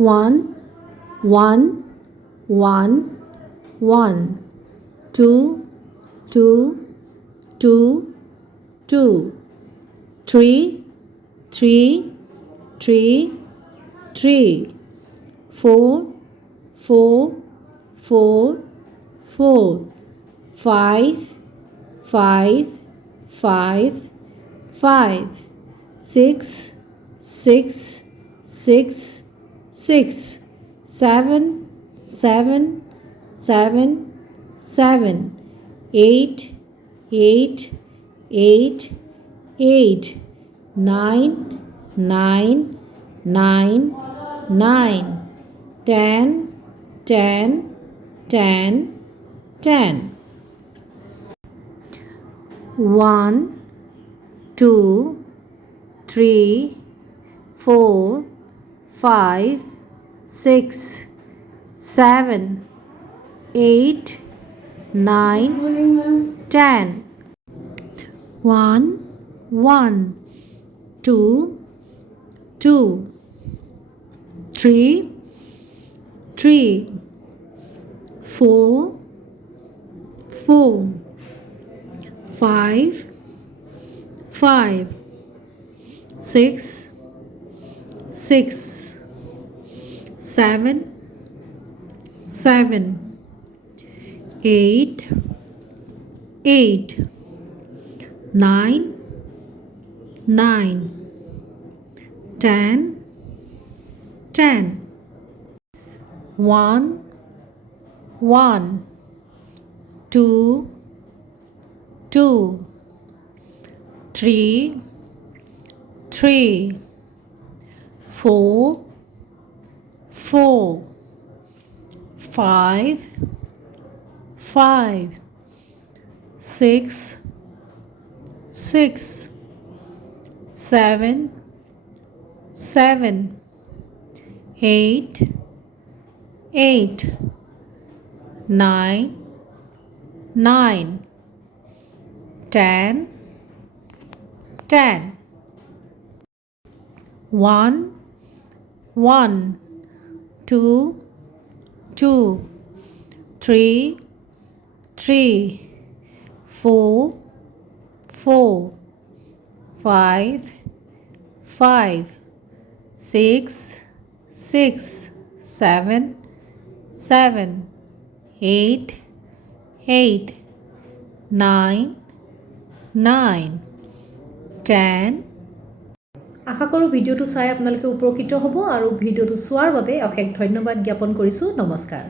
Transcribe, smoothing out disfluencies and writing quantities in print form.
one, one, one, one, two, two, two, two, three, three, three, three, four, four, four, four, five, five, five, five, six, six, six, six, seven, seven, seven, seven, eight, eight, eight, eight, nine, nine, nine, nine, 10, 10, 10, 10. 1, 2, 3, 4, 5, 6, 7, 8, 9, 10. 1, 1, 2, 2, 3, 3, 4, 4, 5, 5, 6, 6, 7, 7, 8, 8, 9, 9, 10, 10. 1, 1, 2, 2, 3, 3, 4, 4, 5, 5, 6, 6, 7, 7, 8, 8, 9, 9, 10, 10. 1, 1, 2, 2, 3, 3, 4, 4, 5, 5, 6, 6, 7, 7, 8, 8, 9, 9, 10. আশা কৰোঁ ভিডিঅ'টো চাই আপোনালোকে উপকৃত হ'ব আৰু ভিডিঅ'টো চোৱাৰ বাবে অশেষ ধন্যবাদ জ্ঞাপন কৰিছোঁ। নমস্কাৰ।